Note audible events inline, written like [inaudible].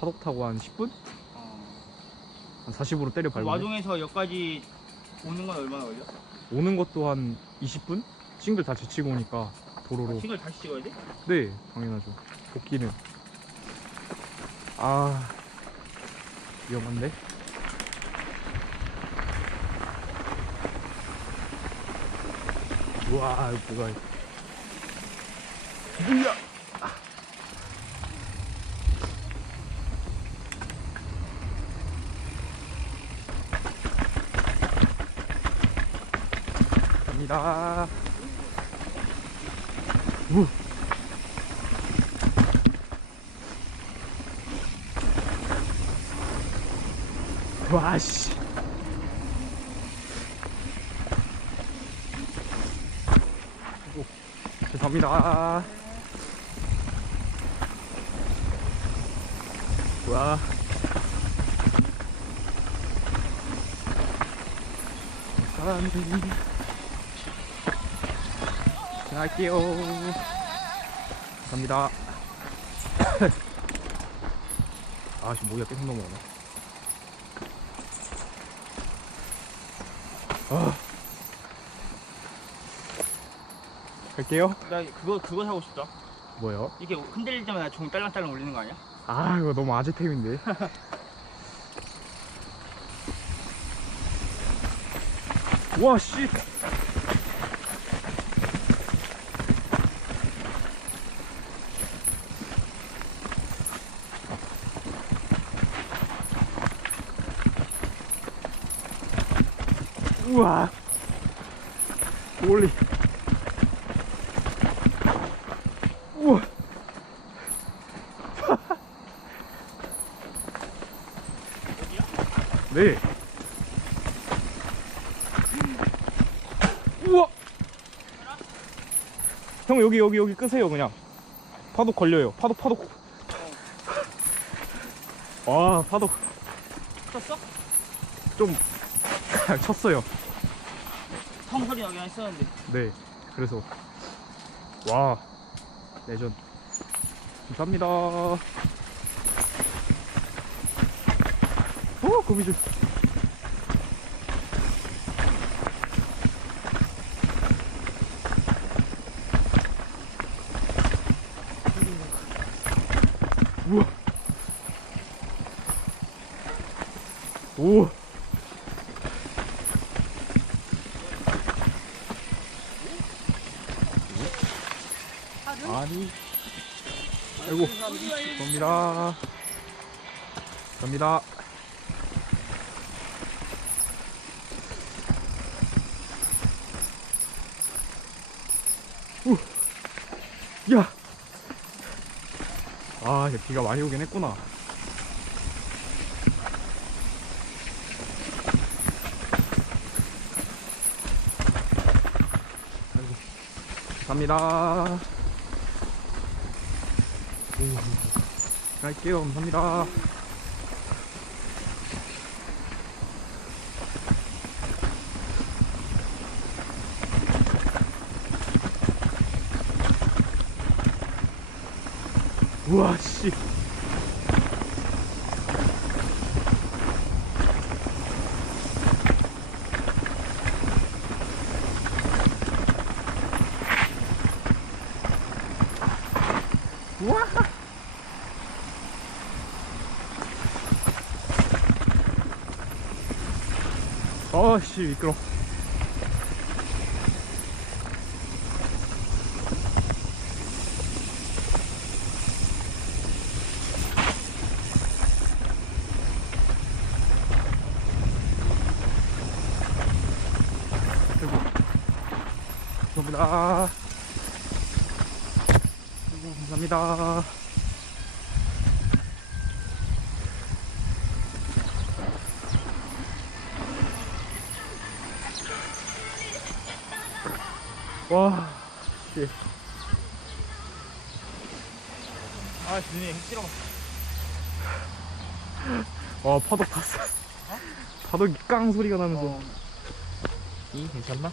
파독 타고 한 10분? 어. 한 40으로 때려 그 밟고 와중에서 여기까지 오는 건 얼마나 걸려? 오는 것도 한 20분? 싱글 다 제치고 오니까 도로로 싱글 다시 찍어야 돼? 네 당연하죠 도끼는 아 위험한데 우와 이거 뭐가 뭐야 갑니다. 우. 와씨. 죄송합니다. 와. 사람들이 갈게요 갑니다 아 지금 모기가 계속 넘어오네 아. 갈게요 나 그거 그거 사고 싶다. 뭐요? 이게 흔들릴 때마다 종 딸랑딸랑 울리는 거 아니야? 아 이거 너무 아재템인데 [laughs] 와씨 우와 멀리 우와 [laughs] 네. 우와. 형 여기 여기 여기 끄세요 그냥. 파도 걸려요. 파도 파도. 와 [laughs] 파도 쳤어? 좀 [laughs] 쳤어요. 성 소리 나긴 했었는데. 네. 그래서 와 레전. 감사합니다. 오 거미줄. 우와. 오. 아니. 아이고. 갑니다. 갑니다. 우. 야. 아, 이제 비가 많이 오긴 했구나. 아이고. 감사합니다. 오. 갈게요. 감사합니다. 우와, 씨. 우와. 아씨 미끄러. 감사합니다. 아이고, 감사합니다. 와, 씨. 아, 눈에 핵 실어. 와, 파도 탔어. 파도 깡 소리가 나면서. 어. 이 괜찮나?